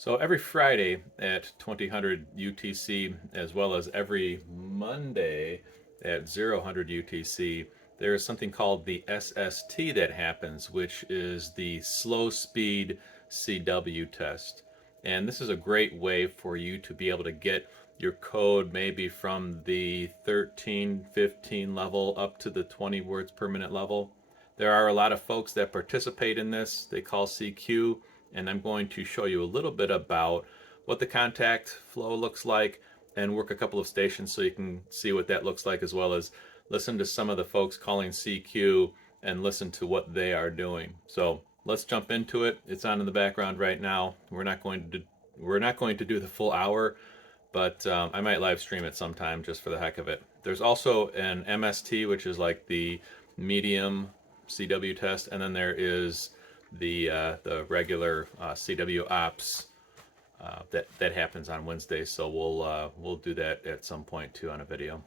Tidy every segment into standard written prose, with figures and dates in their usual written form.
So every Friday at 2000 UTC, as well as every Monday at 0000 UTC, there is something called the SST that happens, which is the slow speed CW test. And this is a great way for you to be able to get your code maybe from the 13, 15 level up to the 20 words per minute level. There are a lot of folks that participate in this. They call CQ, and I'm going to show you a little bit about what the contact flow looks like and work a couple of stations so you can see what that looks like, as well as listen to some of the folks calling CQ and listen to what they are doing. So let's jump into it. It's on in the background right now. We're not going to do the full hour, but I might live stream it sometime just for the heck of it. There's also an MST, which is like the medium CW test, and then there is the regular CW ops that happens on Wednesdays. So we'll do that at some point too on a video.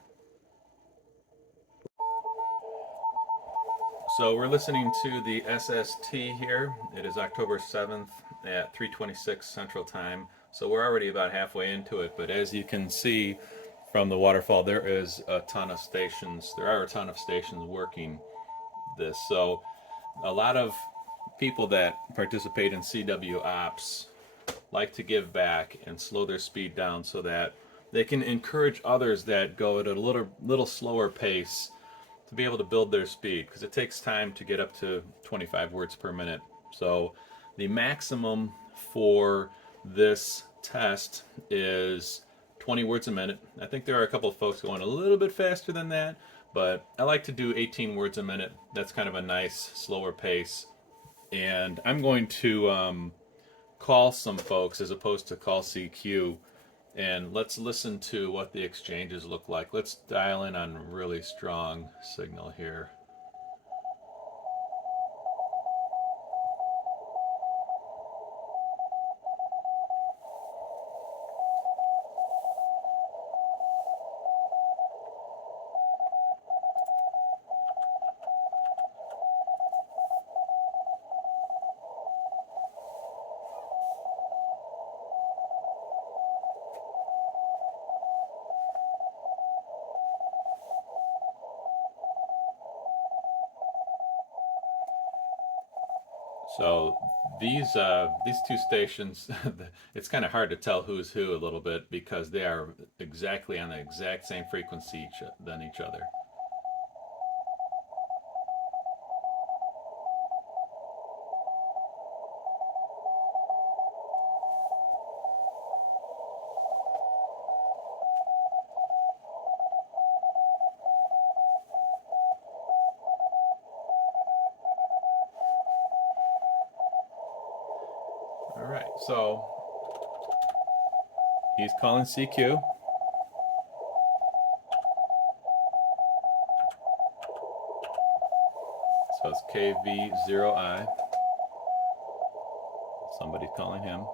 So we're listening to the SST here. It is October 7th at 3:26 Central Time. So we're already about halfway into it, but as you can see from the waterfall, there is a ton of stations. There are a ton of stations working this. So a lot of people that participate in CW ops like to give back and slow their speed down so that they can encourage others that go at a little slower pace to be able to build their speed, because it takes time to get up to 25 words per minute. So the maximum for this test is 20 words a minute. I think there are a couple of folks going a little bit faster than that, but I like to do 18 words a minute. That's kind of a nice slower pace. And I'm going to call some folks as opposed to call CQ, and let's listen to what the exchanges look like. Let's dial in on really strong signal here. So these two stations, it's kind of hard to tell who's who a little bit because they are exactly on the exact same frequency than each other. All right, so he's calling CQ. So it's KV0I. Somebody's calling him.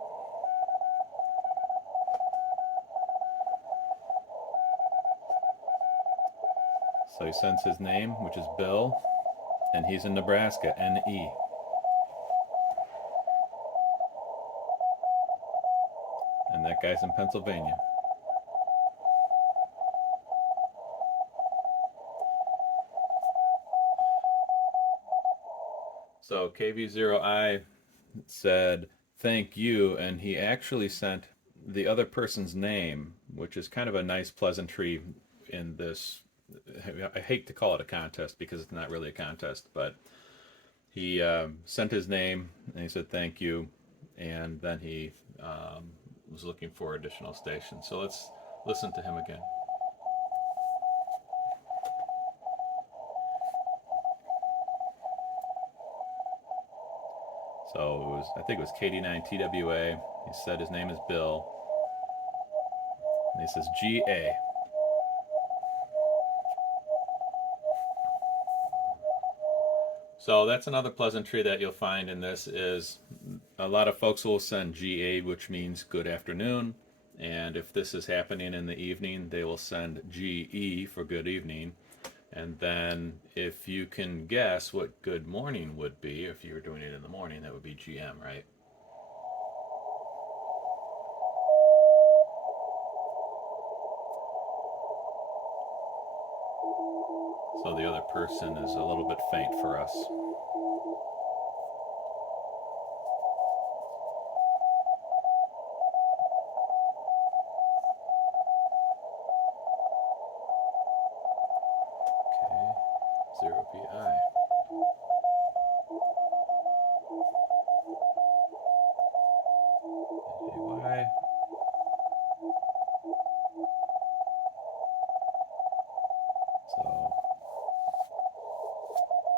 So he sends his name, which is Bill, and he's in Nebraska, NE. And that guy's in Pennsylvania. So KV0I said, thank you, and he actually sent the other person's name, which is kind of a nice pleasantry in this. I hate to call it a contest because it's not really a contest, but he sent his name and he said thank you, and then he was looking for additional stations. So let's listen to him again. So I think it was KD9TWA. He said his name is Bill, and he says GA. So that's another pleasantry that you'll find in this is a lot of folks will send GA, which means good afternoon. And if this is happening in the evening, they will send GE for good evening. And then if you can guess what good morning would be, if you were doing it in the morning, that would be GM, right? So the other person is a little bit faint for us. Okay, 0PI. NJY. So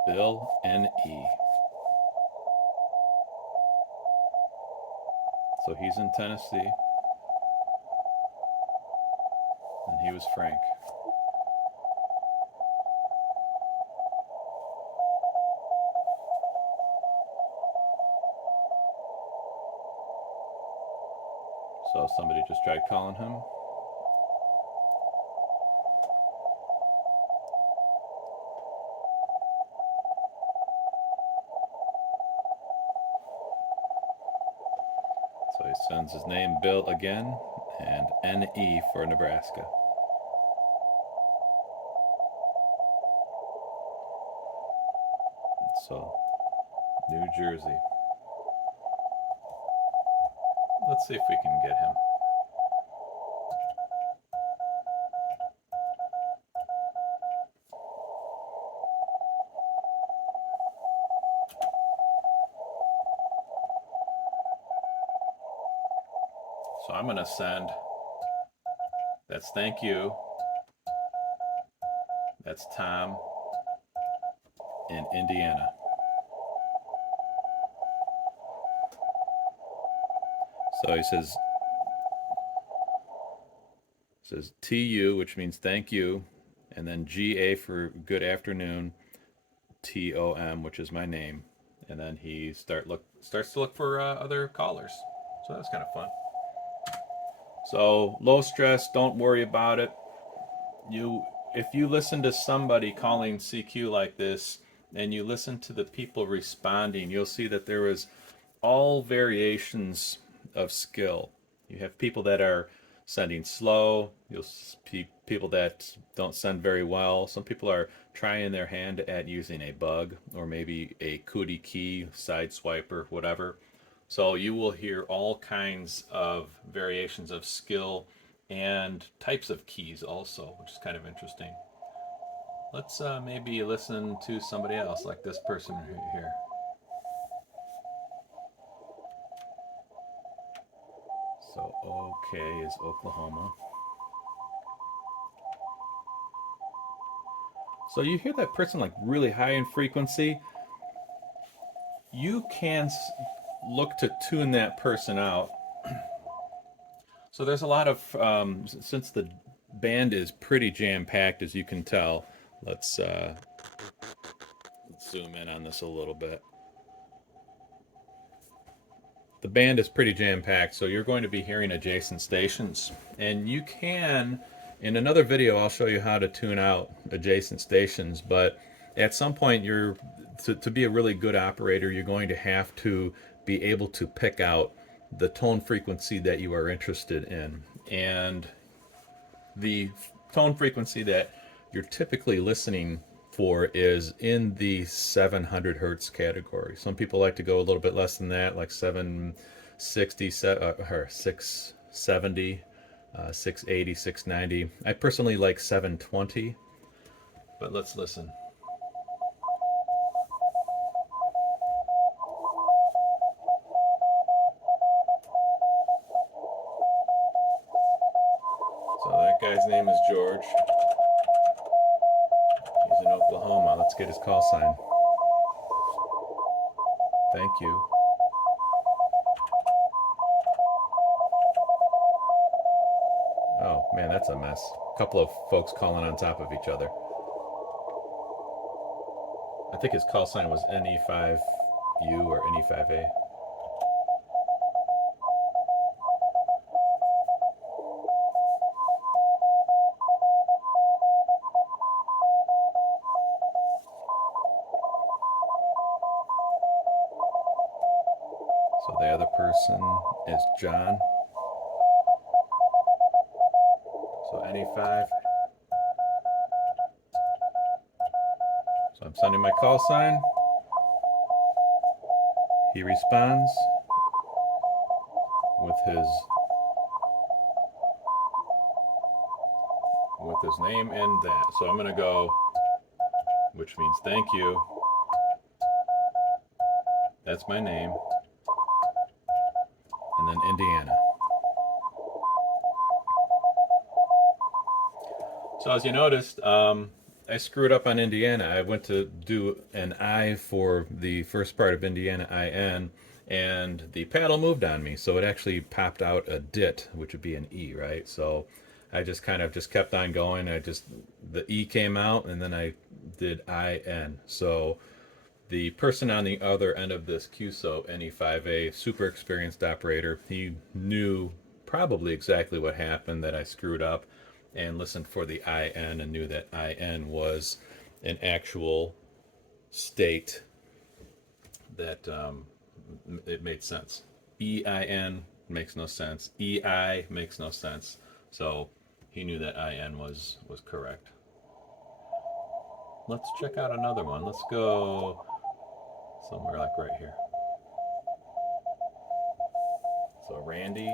Bill NE. So he's in Tennessee, and he was Frank. So somebody just tried calling him. So he sends his name Bill again, and NE for Nebraska. So New Jersey. Let's see if we can get him. So I'm going to send, that's thank you, that's Tom in Indiana. So he says TU, which means thank you, and then GA for good afternoon, TOM, which is my name, and then he starts to look for other callers. So that's kind of fun. So low stress, don't worry about it. If you listen to somebody calling CQ like this, and you listen to the people responding, you'll see that there is all variations of skill. You have people that are sending slow. You'll see people that don't send very well. Some people are trying their hand at using a bug or maybe a cootie key, side swiper, whatever. So you will hear all kinds of variations of skill and types of keys also, which is kind of interesting. Let's maybe listen to somebody else like this person here. So OK is Oklahoma. So you hear that person like really high in frequency. You can look to tune that person out. So there's a lot of, since the band is pretty jam-packed, as you can tell, let's zoom in on this a little bit. The band is pretty jam-packed, so you're going to be hearing adjacent stations. And you can, in another video, I'll show you how to tune out adjacent stations, but at some point, to be a really good operator, you're going to have to be able to pick out the tone frequency that you are interested in. And the tone frequency that you're typically listening for is in the 700 hertz category. Some people like to go a little bit less than that, like 760 or 670, 680, 690. I personally like 720, but let's listen. So that guy's name is George. He's in Oklahoma. Let's get his call sign. Thank you. Oh man, that's a mess. A couple of folks calling on top of each other. I think his call sign was NE5U or NE5A. So the other person is John. So NE5. I'm sending my call sign. He responds with his name and that. So I'm going to go, which means thank you. That's my name. And then Indiana. So as you noticed, I screwed up on Indiana. I went to do an I for the first part of Indiana, IN, and the paddle moved on me. So it actually popped out a dit, which would be an E, right? So I just kind of just kept on going. The E came out, and then I did IN. So the person on the other end of this QSO, NE5A, super experienced operator, he knew probably exactly what happened, that I screwed up, and listened for the IN and knew that IN was an actual state that it made sense. EIN makes no sense. EI makes no sense. So he knew that IN was correct. Let's check out another one. Let's go somewhere like right here. So Randy.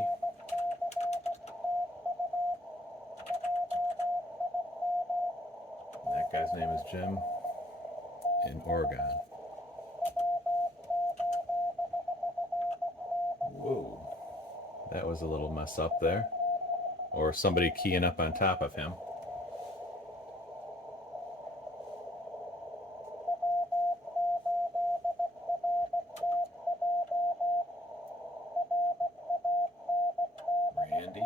That guy's name is Jim in Oregon. Whoa. That was a little mess up there. Or somebody keying up on top of him. Randy.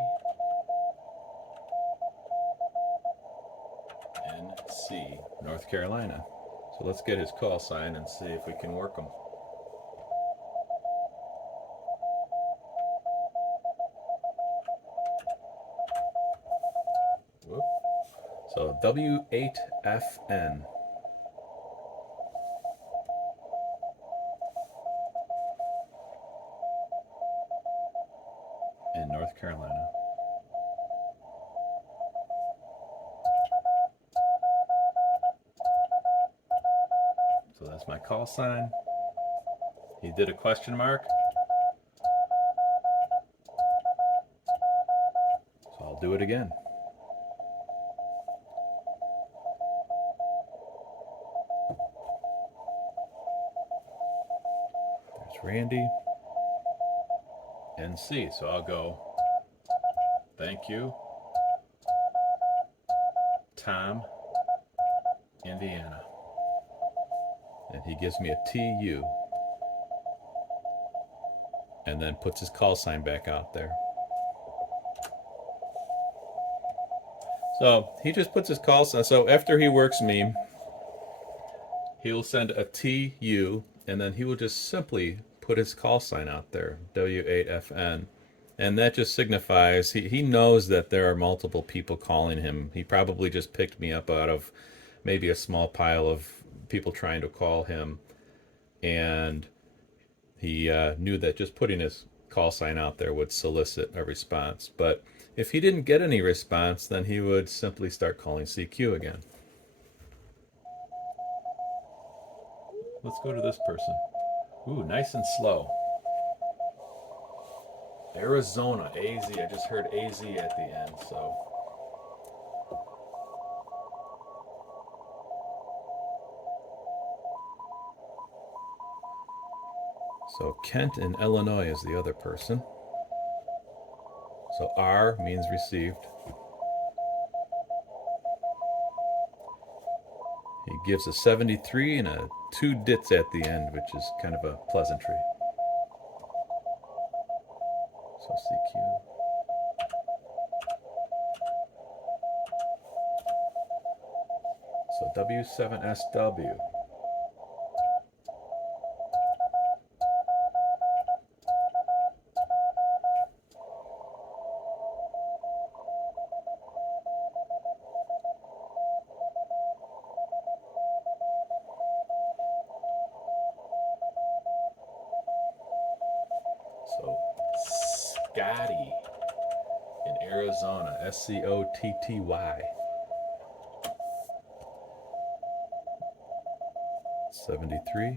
NC, North Carolina. So let's get his call sign and see if we can work him. Whoop. So W8FN. In North Carolina. So that's my call sign. He did a question mark. So I'll do it again. There's Randy. NC. So I'll go, thank you, Tom, Indiana. And he gives me a TU. And then puts his call sign back out there. So he just puts his call sign. So after he works me, he'll send a TU, and then he will just simply put his call sign out there, W8FN. And that just signifies he knows that there are multiple people calling him. He probably just picked me up out of maybe a small pile of people trying to call him. And he knew that just putting his call sign out there would solicit a response. But if he didn't get any response, then he would simply start calling CQ again. Let's go to this person. Ooh, nice and slow. Arizona, AZ. I just heard AZ at the end, so. So Kent in Illinois is the other person. So R means received. He gives a 73 and 2 dits at the end, which is kind of a pleasantry. So CQ. So W7SW. So Scotty in Arizona, SCOTTY. 73.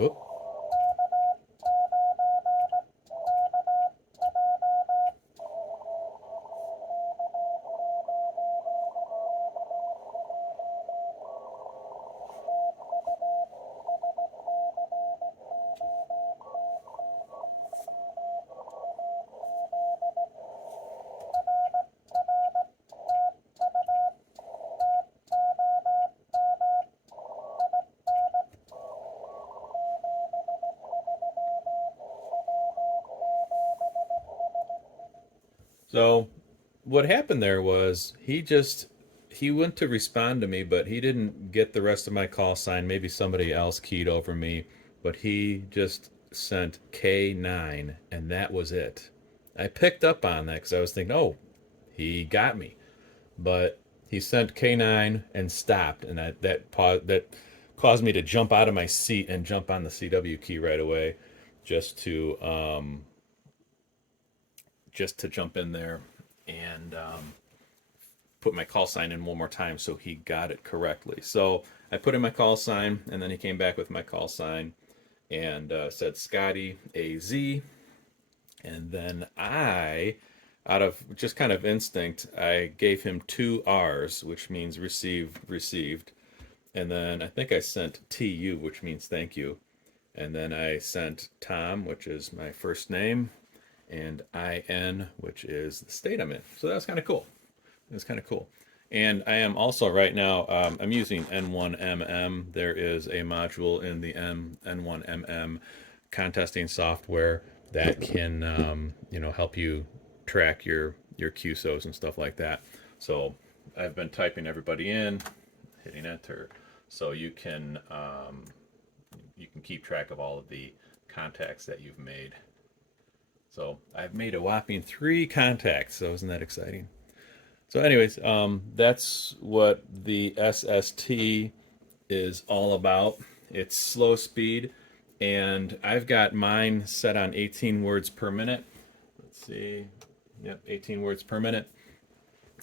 Oop. So what happened there was he went to respond to me, but he didn't get the rest of my call sign. Maybe somebody else keyed over me, but he just sent K9 and that was it. I picked up on that because I was thinking, oh, he got me. But he sent K9 and stopped, and that caused me to jump out of my seat and jump on the CW key right away, just to jump in there and put my call sign in one more time so he got it correctly. So I put in my call sign, and then he came back with my call sign and said Scotty AZ, and then out of just kind of instinct, I gave him 2 R's, which means received, and then I think I sent TU, which means thank you, and then I sent Tom, which is my first name, and IN, which is the state I'm in. So that was kind of cool. It was kind of cool. And I am also right now, I'm using N1MM. There is a module in the N1MM contesting software that can, help you track your QSOs and stuff like that. So I've been typing everybody in, hitting enter, so you can keep track of all of the contacts that you've made. So I've made a whopping 3 contacts. So isn't that exciting? So anyways, that's what the SST is all about. It's slow speed, and I've got mine set on 18 words per minute. Let's see. Yep, 18 words per minute.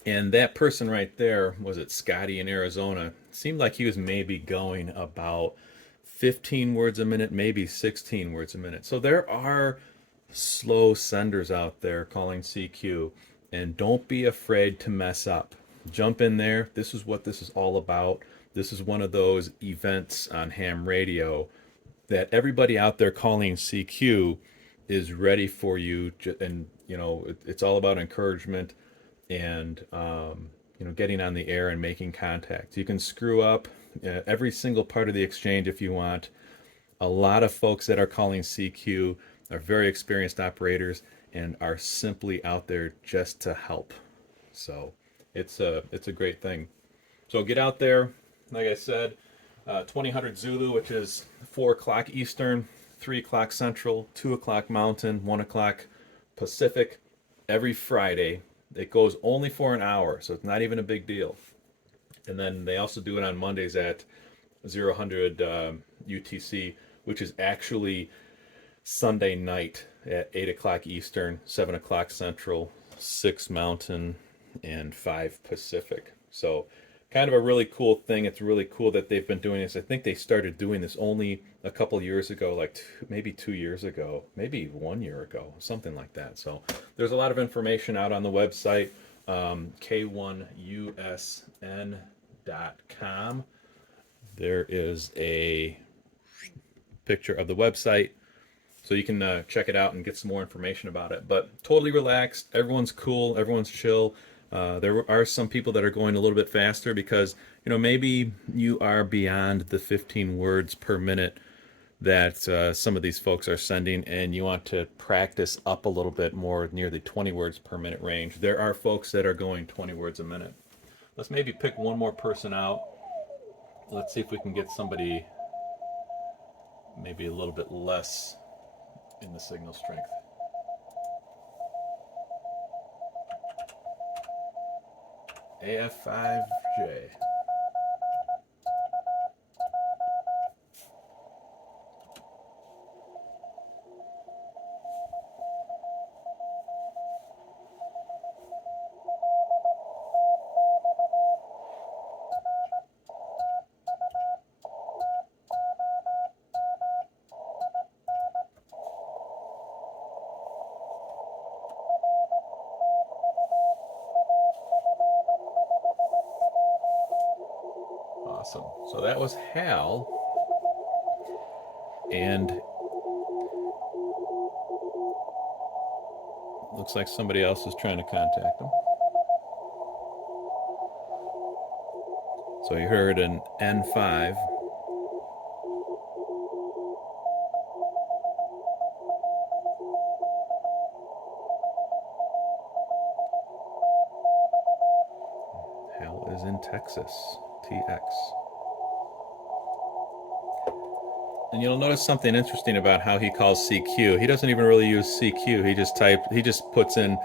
And that person right there, was it Scotty in Arizona, seemed like he was maybe going about 15 words a minute, maybe 16 words a minute. So there are slow senders out there calling CQ, and don't be afraid to mess up. Jump in there. This is what this is all about. This is one of those events on ham radio that everybody out there calling CQ is ready for you, and it's all about encouragement and getting on the air and making contact. You can screw up every single part of the exchange if you want. A lot of folks that are calling CQ are very experienced operators and are simply out there just to help. So it's a great thing. So get out there, like I said, 2000 Zulu, which is 4 o'clock Eastern, 3 o'clock Central, 2 o'clock Mountain, 1 o'clock Pacific, every Friday. It goes only for an hour, so it's not even a big deal. And then they also do it on Mondays at 0000 UTC, which is actually Sunday night at 8 o'clock Eastern, 7 o'clock Central, 6 Mountain, and 5 Pacific. So kind of a really cool thing. It's really cool that they've been doing this. I think they started doing this only a couple years ago, like maybe 2 years ago, maybe 1 year ago, something like that. So there's a lot of information out on the website, k1usn.com. There is a picture of the website, so you can check it out and get some more information about it. But totally relaxed. Everyone's cool. Everyone's chill. There are some people that are going a little bit faster because, maybe you are beyond the 15 words per minute that some of these folks are sending, and you want to practice up a little bit more near the 20 words per minute range. There are folks that are going 20 words a minute. Let's maybe pick one more person out. Let's see if we can get somebody maybe a little bit less in the signal strength. AF5J. Awesome. So that was Hal. And looks like somebody else is trying to contact him. So you heard an N5. Hal is in Texas, TX. And you'll notice something interesting about how he calls CQ. He doesn't even really use CQ. He just puts in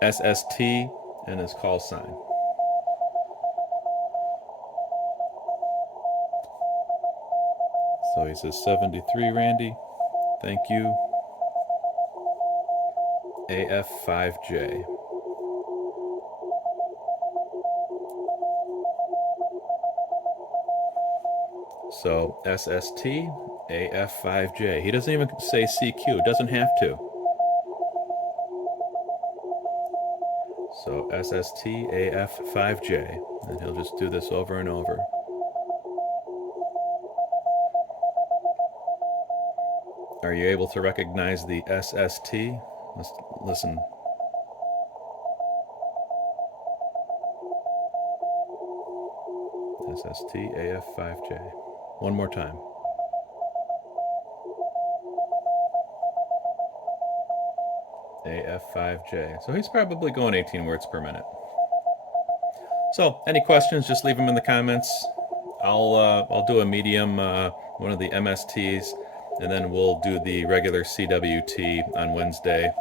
SST and his call sign. So he says 73, Randy. Thank you. AF5J. So SST, AF5J. He doesn't even say CQ. Doesn't have to. So SST, AF5J. And he'll just do this over and over. Are you able to recognize the SST? Let's listen. SST AF5J. One more time. AF5J. So he's probably going 18 words per minute. So any questions, just leave them in the comments. I'll do a medium, one of the MSTs, and then we'll do the regular CWT on Wednesday. I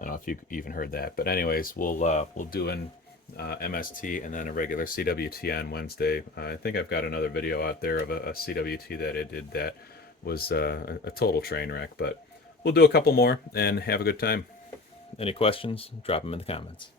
don't know if you even heard that, but anyways, we'll do an MST and then a regular CWT on Wednesday. I think I've got another video out there of a CWT that I did that was a total train wreck, but we'll do a couple more and have a good time. Any questions? Drop them in the comments.